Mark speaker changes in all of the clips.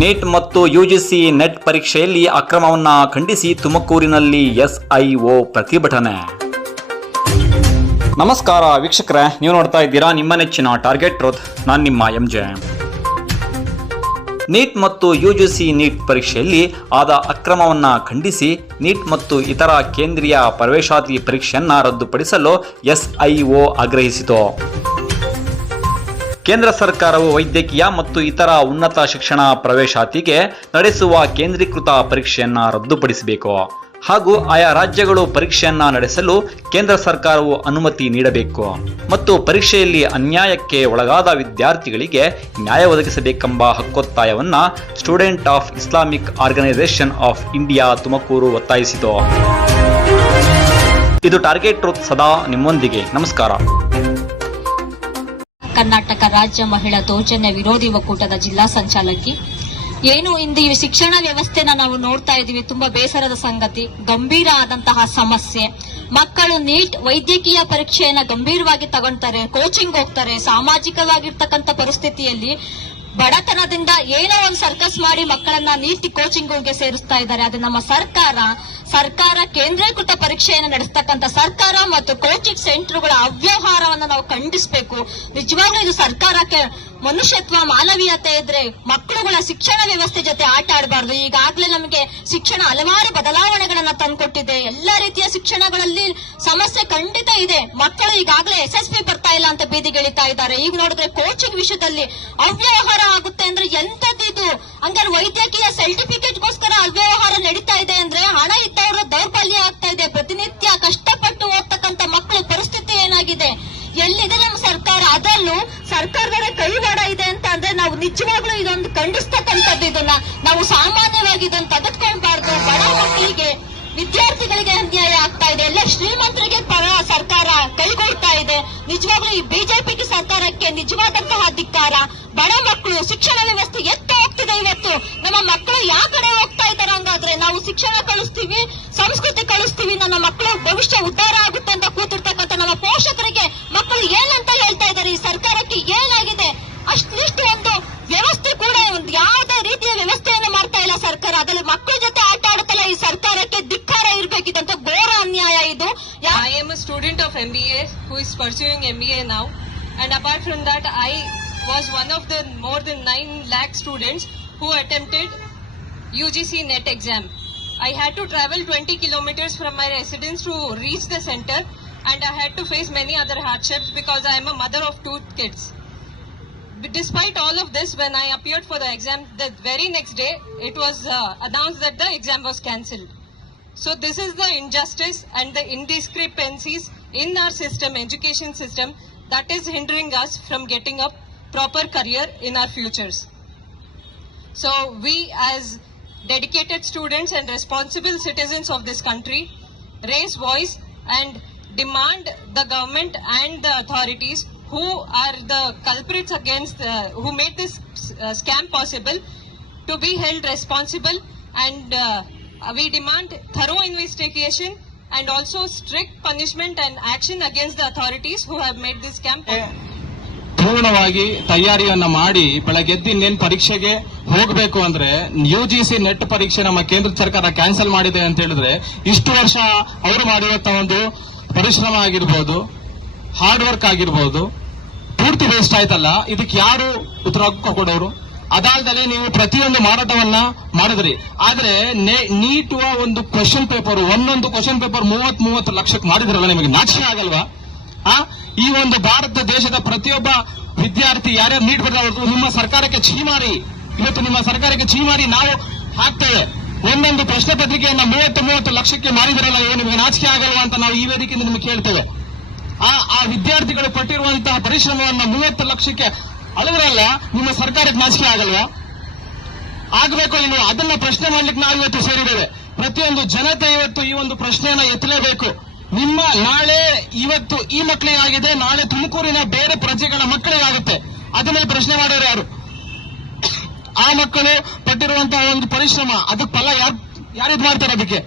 Speaker 1: Neat ಮತ್ತು UGC net ಪರೀಕ್ಷೆಯಲ್ಲಿ ಅಕ್ರಮವನ್ನ ಖಂಡಿಸಿ ತುಮಕೂರಿನಲ್ಲಿ ಎಸ್ಐಒ ಪ್ರತಿಭಟನೆ. ನಮಸ್ಕಾರ ವೀಕ್ಷಕರೇ, ನೀವು ನೋಡ್ತಾ ಇದ್ದೀರಾ ನಿಮ್ಮ ನೆಚ್ಚಿನ ಟಾರ್ಗೆಟ್ ಟ್ರೋತ್. ನಾನು ನಿಮ್ಮ ಎಂ ಜೆ ನೀಟ್ ಮತ್ತು ಯುಜಿಸಿ ನೀಟ್ ಪರೀಕ್ಷೆಯಲ್ಲಿ ಆದ ಅಕ್ರಮವನ್ನ ಖಂಡಿಸಿ ನೀಟ್ ಮತ್ತು ಇತರ ಕೇಂದ್ರೀಯ ಪ್ರವೇಶಾತಿ ಪರೀಕ್ಷೆಯನ್ನ ರದ್ದುಪಡಿಸಲು ಎಸ್ಐಒ ಆಗ್ರಹಿಸಿತು. ಕೇಂದ್ರ ಸರ್ಕಾರವು ವೈದ್ಯಕೀಯ ಮತ್ತು ಇತರ ಉನ್ನತ ಶಿಕ್ಷಣ ಪ್ರವೇಶಾತಿಗೆ ನಡೆಸುವ ಕೇಂದ್ರೀಕೃತ ಪರೀಕ್ಷೆಯನ್ನ ರದ್ದುಪಡಿಸಬೇಕು. ಹಾಗೂ ಆಯಾ ರಾಜ್ಯಗಳು ಪರೀಕ್ಷೆಯನ್ನ ನಡೆಸಲು ಕೇಂದ್ರ ಸರ್ಕಾರವು ಅನುಮತಿ ನೀಡಬೇಕು. ಮತ್ತು ಪರೀಕ್ಷೆಯಲ್ಲಿ ಅನ್ಯಾಯಕ್ಕೆ ಒಳಗಾದ ವಿದ್ಯಾರ್ಥಿಗಳಿಗೆ ನ್ಯಾಯ ಒದಗಿಸಬೇಕೆಂಬ ಹಕ್ಕೊತ್ತಾಯವನ್ನ Student of Islamic Organisation of India Tumakuru ಒತ್ತಾಯಿಸಿತು. ಇದು ಟಾರ್ಗೆಟ್ ಟ್ರೂತ್ ಸದಾ ನಿಮ್ಮೊಂದಿಗೆ. ನಮಸ್ಕಾರ.
Speaker 2: ಕರ್ನಾಟಕ ರಾಜ್ಯ ಮಹಿಳಾ ದೌರ್ಜನ್ಯ ವಿರೋಧಿ ಒಕ್ಕೂಟದ ಜಿಲ್ಲಾ ಸಂಚಾಲಕಿ. ಏನು ಇಂದು ಈ ಶಿಕ್ಷಣ ವ್ಯವಸ್ಥೆನ ನಾವು ನೋಡ್ತಾ ಇದೀವಿ ತುಂಬಾ ಬೇಸರದ ಸಂಗತಿ. ಗಂಭೀರ ಆದಂತಹ ಸಮಸ್ಯೆ. ಮಕ್ಕಳು ನೀಟ್ ವೈದ್ಯಕೀಯ ಪರೀಕ್ಷೆಯನ್ನ ಗಂಭೀರವಾಗಿ ತಗೊಳ್ತಾರೆ ಕೋಚಿಂಗ್ ಹೋಗ್ತಾರೆ. ಸಾಮಾಜಿಕವಾಗಿರ್ತಕ್ಕಂಥ ಪರಿಸ್ಥಿತಿಯಲ್ಲಿ ಬಡತನದಿಂದ ಏನೋ ಒಂದು ಸರ್ಕಸ್ ಮಾಡಿ ಮಕ್ಕಳನ್ನ ನೀತಿ ಕೋಚಿಂಗ್ಗೆ ಸೇರಿಸ್ತಾ ಇದ್ದಾರೆ. ಅದು ನಮ್ಮ ಸರ್ಕಾರ. ಸರ್ಕಾರ ಕೇಂದ್ರೀಕೃತ ಪರೀಕ್ಷೆಯನ್ನು ನಡೆಸ್ತಕ್ಕಂಥ ಸರ್ಕಾರ ಮತ್ತು ಕೋಚಿಂಗ್ ಸೆಂಟರ್ಗಳ ಅವ್ಯವಹಾರವನ್ನು ನಾವು ಖಂಡಿಸಬೇಕು. ನಿಜವಾಗ್ಲೂ ಇದು ಸರ್ಕಾರಕ್ಕೆ ಮನುಷ್ಯತ್ವ, ಮಾನವೀಯತೆ ಇದ್ರೆ ಮಕ್ಕಳುಗಳ ಶಿಕ್ಷಣ ವ್ಯವಸ್ಥೆ ಜೊತೆ ಆಟ ಆಡಬಾರ್ದು. ಈಗಾಗಲೇ ನಮಗೆ ಶಿಕ್ಷಣ ಹಲವಾರು ಬದಲಾವಣೆಗಳನ್ನ ತಂದುಕೊಟ್ಟಿದೆ. ಎಲ್ಲಾ ರೀತಿಯ ಶಿಕ್ಷಣಗಳಲ್ಲಿ ಸಮಸ್ಯೆ ಖಂಡಿತ ಇದೆ. ಮಕ್ಕಳು ಈಗಾಗಲೇ ಪಿ ಬರ್ತಾ ಇಲ್ಲ ಅಂತ ಬೀದಿಗಿಳಿತಾ ಇದ್ದಾರೆ. ಈಗ ನೋಡಿದ್ರೆ ಕೋಚಿಂಗ್ ವಿಷಯದಲ್ಲಿ ಅವ್ಯವಹಾರ ಆಗುತ್ತೆ ಅಂದ್ರೆ ಎಂತದಿದು ಹಂಗಾರೆ ವೈದ್ಯಕೀಯ ಸರ್ಟಿಫಿಕೇಟ್ಗೋಸ್ಕರ ಅವ್ಯವಹಾರ ನಡೀತಾ ಇದೆ ಅಂದ್ರೆ ಹಣ ಇದ್ದವರ ದೌರ್ಬಲ್ಯ ಆಗ್ತಾ ಇದೆ ಪ್ರತಿನಿತ್ಯ ಕಷ್ಟಪಟ್ಟು ಓದ್ತಕ್ಕಂತ ಮಕ್ಕಳ ಪರಿಸ್ಥಿತಿ ಏನಾಗಿದೆ ಎಲ್ಲಿದೆ ನಮ್ಮ ಸರ್ಕಾರ ಅದರಲ್ಲೂ ಸರ್ಕಾರದವರ ಕೈವಾಡ ಇದೆ ಅಂತ ಅಂದ್ರೆ ನಾವು ನಿಜವಾಗ್ಲೂ ಇದೊಂದು ಖಂಡಿಸ್ತಕ್ಕಂಥದ್ದು ಇದನ್ನ ನಾವು ಸಾಮಾನ್ಯವಾಗಿ ಇದನ್ನ ತೆಗೆದುಕೊಳ್ಬಾರ್ದು ಬಡ ಮಕ್ಕಳಿಗೆ ವಿದ್ಯಾರ್ಥಿಗಳಿಗೆ ಅನ್ಯಾಯ ಆಗ್ತಾ ಇದೆ ಎಲ್ಲ ಶ್ರೀಮಂತರಿಗೆ ಪರ ಸರ್ಕಾರ ಕೈಗೊಳ್ತಾ ಇದೆ ನಿಜವಾಗ್ಲೂ ಈ ಬಿಜೆಪಿಗೆ ಸರ್ಕಾರಕ್ಕೆ ನಿಜವಾದಂತಹ ಧಿಕ್ಕಾರ ಬಡ ಮಕ್ಕಳು ಶಿಕ್ಷಣ ವ್ಯವಸ್ಥೆ ಎತ್ತ ಹೋಗ್ತಿದೆ ಇವತ್ತು. ನಮ್ಮ ಮಕ್ಕಳು ಯಾವ ಕಡೆ ಹೋಗ್ತಾ ಇದ್ದಾರೆ ಹಂಗಾದ್ರೆ ನಾವು ಶಿಕ್ಷಣ ಕಳಿಸ್ತೀವಿ ಸಂಸ್ಕೃತಿ ಕಳಿಸ್ತೀವಿ ನನ್ನ ಮಕ್ಕಳು ಭವಿಷ್ಯ ಉದ್ಧಾರ ಆಗುತ್ತೆ ಅಂತ ಕೂತಿರ್ತಕ್ಕಂಥ ನಮ್ಮ ಪೋಷಕರಿಗೆ ಮಕ್ಕಳು ಏನಂತ ಹೇಳ್ತಾ ಇದ್ದಾರೆ? ಈ ಸರ್ಕಾರಕ್ಕೆ ಏನಾಗಿದೆ? ಅಷ್ಟಿಷ್ಟು ಒಂದು ವ್ಯವಸ್ಥೆ ಕೂಡ ಒಂದು ಯಾವುದೇ ರೀತಿಯ ವ್ಯವಸ್ಥೆಯನ್ನು ಮಾಡ್ತಾ ಇಲ್ಲ ಸರ್ಕಾರ. ಅದರಲ್ಲಿ ಮಕ್ಕಳ ಜೊತೆ ಆಟ ಆಡುತ್ತಲ್ಲ ಈ ಸರ್ಕಾರಕ್ಕೆ ಧಿಕ್ಕಾರ ಇರಬೇಕಿದಂತ ಘೋರ ಅನ್ಯಾಯ ಇದು.
Speaker 3: I am a student of MBA who is pursuing MBA now. And apart from that, I was one of the more than 9 lakh students who attempted UGC NET exam. I had to travel 20 kilometers from my residence to reach the center and I had to face many other hardships because I am a mother of two kids. But Despite all of this, when I appeared for the exam, the very next day, it was uh, announced that the exam was cancelled. So this is the injustice and the indiscrepancies in our system, education system, that is hindering us from getting a proper career in our futures. So we as dedicated students and responsible citizens of this country raise voice and demand the government and the authorities who are the culprits against uh, who made this uh, scam possible to be held responsible and uh, we demand thorough investigation and also strict punishment and action against the authorities who have made this scam possible.
Speaker 4: ಪೂರ್ಣವಾಗಿ ತಯಾರಿಯನ್ನ ಮಾಡಿ ಬೆಳಗ್ಗೆದ್ದು ಇನ್ನೇನು ಪರೀಕ್ಷೆಗೆ ಹೋಗಬೇಕು ಅಂದ್ರೆ you G C net ಪರೀಕ್ಷೆ ನಮ್ಮ ಕೇಂದ್ರ ಸರ್ಕಾರ ಕ್ಯಾನ್ಸಲ್ ಮಾಡಿದೆ ಅಂತ ಹೇಳಿದ್ರೆ ಇಷ್ಟು ವರ್ಷ ಅವರು ಮಾಡಿರುವಂತ ಒಂದು ಪರಿಶ್ರಮ ಆಗಿರ್ಬೋದು ಹಾರ್ಡ್ ವರ್ಕ್ ಆಗಿರ್ಬೋದು, ಪೂರ್ತಿ ವೇಸ್ಟ್ ಆಯ್ತಲ್ಲ? ಇದಕ್ಕೆ ಯಾರು ಉತ್ತರ ಕೊಡೋರು? ಅದಾಲ್ದಲೆ ನೀವು ಪ್ರತಿಯೊಂದು ಮಾರಾಟವನ್ನ ಮಾಡಿದ್ರಿ. ಆದ್ರೆ ನೀಟುವ ಒಂದು ಕ್ವಶನ್ ಪೇಪರ್ ಒಂದೊಂದು ಕ್ವಶನ್ ಪೇಪರ್ ಮೂವತ್ ಮೂವತ್ತು ಲಕ್ಷಕ್ಕೆ ಮಾಡಿದ್ರಲ್ಲ ನಿಮಗೆ ನಾಚಿಕೆ ಆಗಲ್ವಾ? ಆ, ಈ ಒಂದು ಭಾರತ ದೇಶದ ಪ್ರತಿಯೊಬ್ಬ ವಿದ್ಯಾರ್ಥಿ ಯಾರ್ಯಾರು ನೀಟ್ ಬರ್ತಾರೆ ನಿಮ್ಮ ಸರ್ಕಾರಕ್ಕೆ ಛೀಮಾರಿ ಇವತ್ತು ನಿಮ್ಮ ಸರ್ಕಾರಕ್ಕೆ ಛೀಮಾರಿ ನಾವು ಹಾಕ್ತೇವೆ. ಒಂದೊಂದು ಪ್ರಶ್ನೆ ಪತ್ರಿಕೆಯನ್ನ ಮೂವತ್ತು ಮೂವತ್ತು ಲಕ್ಷಕ್ಕೆ ಮಾರಿದರಲ್ಲ ಏನು ನಿಮಗೆ ನಾಚಿಕೆ ಆಗಲ್ವಾ ಅಂತ ನಾವು ಈ ವೇದಿಕೆಯಿಂದ ನಿಮಗೆ ಕೇಳ್ತೇವೆ. ಆ ಆ ವಿದ್ಯಾರ್ಥಿಗಳು ಪಟ್ಟಿರುವಂತಹ ಪರಿಶ್ರಮವನ್ನ ಮೂವತ್ತು ಲಕ್ಷಕ್ಕೆ ಅಳದ್ರಲ್ಲ, ನಿಮ್ಮ ಸರ್ಕಾರಕ್ಕೆ ನಾಚಿಕೆ ಆಗಲ್ವಾ? ಆಗಬೇಕು ಇನ್ನು ಅದನ್ನ ಪ್ರಶ್ನೆ ಮಾಡ್ಲಿಕ್ಕೆ ನಾವು ಇವತ್ತು ಸೇರಿದ್ದೇವೆ. ಪ್ರತಿಯೊಂದು ಜನತೆ ಇವತ್ತು ಈ ಒಂದು ಪ್ರಶ್ನೆಯನ್ನ ಎತ್ತಲೇಬೇಕು. ನಿಮ್ಮ ನಾಳೆ, ಇವತ್ತು ಈ ಮಕ್ಕಳೇ ಆಗಿದೆ, ನಾಳೆ ತುಮಕೂರಿನ ಬೇರೆ ಪ್ರಜೆಗಳ ಮಕ್ಕಳೇ ಆಗುತ್ತೆ. ಅದನ್ನ ಪ್ರಶ್ನೆ ಮಾಡೋರು ಯಾರು? ಆ ಮಕ್ಕಳು ಪಟ್ಟಿರುವಂತಹ ಒಂದು ಪರಿಶ್ರಮ, ಅದಕ್ಕೆ ಫಲ ಯಾರು ಯಾರಿದ್ ಮಾಡ್ತಾರೆ ಅದಕ್ಕೆ?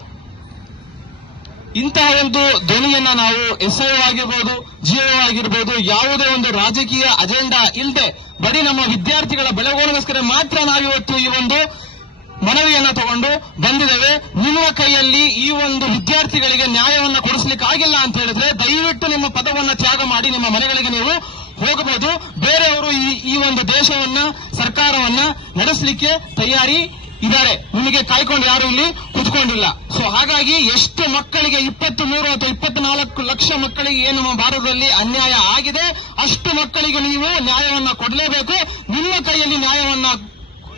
Speaker 4: ಇಂತಹ ಒಂದು ಧ್ವನಿಯನ್ನ ನಾವು ಎಸ್ ಐ ಆಗಿರ್ಬೋದು ಜಿಒ ಆಗಿರ್ಬೋದು, ಯಾವುದೇ ಒಂದು ರಾಜಕೀಯ ಅಜೆಂಡಾ ಇಲ್ಲದೆ ಬರೀ ನಮ್ಮ ವಿದ್ಯಾರ್ಥಿಗಳ ಬೆಳವಣಿಗೋಸ್ಕರ ಮಾತ್ರ ನಾವಿವತ್ತು ಈ ಒಂದು ಮನವಿಯನ್ನ ತಗೊಂಡು ಬಂದಿದ್ದೇವೆ. ನಿಮ್ಮ ಕೈಯಲ್ಲಿ ಈ ಒಂದು ವಿದ್ಯಾರ್ಥಿಗಳಿಗೆ ನ್ಯಾಯವನ್ನು ಕೊಡಿಸ್ಲಿಕ್ಕೆ ಆಗಿಲ್ಲ ಅಂತ ಹೇಳಿದ್ರೆ ದಯವಿಟ್ಟು ನಿಮ್ಮ ಪದವನ್ನ ತ್ಯಾಗ ಮಾಡಿ, ನಿಮ್ಮ ಮನೆಗಳಿಗೆ ನೀವು ಹೋಗಬಹುದು. ಬೇರೆಯವರು ಈ ಈ ಒಂದು ದೇಶವನ್ನ, ಸರ್ಕಾರವನ್ನ ನಡೆಸಲಿಕ್ಕೆ ತಯಾರಿ ಇದ್ದಾರೆ. ನಿಮಗೆ ಕಾಯ್ಕೊಂಡು ಯಾರು ಇಲ್ಲಿ ಕುತ್ಕೊಂಡಿಲ್ಲ. ಸೊ ಹಾಗಾಗಿ ಎಷ್ಟು ಮಕ್ಕಳಿಗೆ ಇಪ್ಪತ್ತು ಮೂರು ಅಥವಾ ಇಪ್ಪತ್ನಾಲ್ಕು ಲಕ್ಷ ಮಕ್ಕಳಿಗೆ ಏನು ನಮ್ಮ ಭಾರತದಲ್ಲಿ ಅನ್ಯಾಯ ಆಗಿದೆ, ಅಷ್ಟು ಮಕ್ಕಳಿಗೆ ನೀವು ನ್ಯಾಯವನ್ನ ಕೊಡಲೇಬೇಕು. ನಿಮ್ಮ ಕೈಯಲ್ಲಿ ನ್ಯಾಯವನ್ನ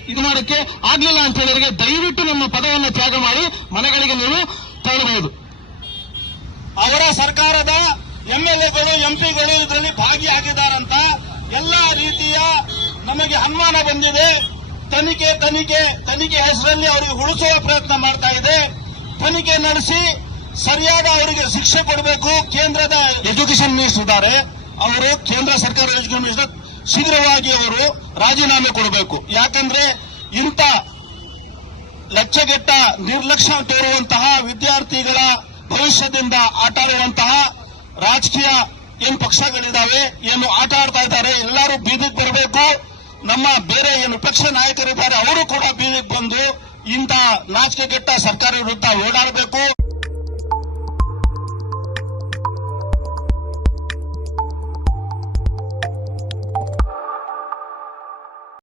Speaker 4: ಇದು ಮಾಡಕ್ಕೆ ಆಗ್ಲಿಲ್ಲ ಅಂತ ಹೇಳಿದ್ರೆ ದಯವಿಟ್ಟು ನಿಮ್ಮ ಪದವನ್ನು ತ್ಯಾಗ ಮಾಡಿ ಮನೆಗಳಿಗೆ ನೀವು ತಗೊಳ್ಬಹುದು
Speaker 5: ಅವರ ಸರ್ಕಾರದ ಎಂಎಲ್ಎಗಳು ಎಂಪಿಗಳು ಇದರಲ್ಲಿ ಭಾಗಿಯಾಗಿದ್ದಾರಂತ ಎಲ್ಲಾ ರೀತಿಯ ನಮಗೆ ಅನುಮಾನ ಬಂದಿದೆ. ತನಿಖೆ ತನಿಖೆ ತನಿಖೆ ಹೆಸರಲ್ಲಿ ಅವರಿಗೆ ಉಳಿಸುವ ಪ್ರಯತ್ನ ಮಾಡ್ತಾ ಇದೆ. ತನಿಖೆ ನಡೆಸಿ ಸರಿಯಾದ ಅವರಿಗೆ ಶಿಕ್ಷೆ ಕೊಡಬೇಕು. ಕೇಂದ್ರದ ಎಜುಕೇಶನ್ ಮಿನಿಸ್ಟರ್ ಇದ್ದಾರೆ. ಅವರು ಕೇಂದ್ರ ಸರ್ಕಾರ ಎಜುಕೇಶನ್ ಮಿನಿಸ್ಟರ್ ಶೀಘ್ರವಾಗಿ ಅವರು ರಾಜೀನಾಮೆ ಕೊಡಬೇಕು. ಯಾಕಂದ್ರೆ ಇಂಥ ಲಚ್ಚಗೆಟ್ಟ ನಿರ್ಲಕ್ಷ್ಯ ತೋರುವಂತಹ ವಿದ್ಯಾರ್ಥಿಗಳ ಭವಿಷ್ಯದಿಂದ ಆಟ ಆಡುವಂತಹ ರಾಜಕೀಯ ಏನು ಪಕ್ಷಗಳಿದಾವೆ ಏನು ಆಟ ಆಡ್ತಾ ಇದ್ದಾರೆ, ಎಲ್ಲರೂ ಬೀದಿಗೆ ಬರಬೇಕು. ನಮ್ಮ ಬೇರೆ ಏನು ವಿಪಕ್ಷ ನಾಯಕರಿದ್ದಾರೆ, ಅವರು ಕೂಡ ಬೀದಿಗೆ ಬಂದು ಇಂಥ ನಾಚಿಕೆಗೆಟ್ಟ ಸರ್ಕಾರ ವಿರುದ್ಧ ಓಡಾಡಬೇಕು.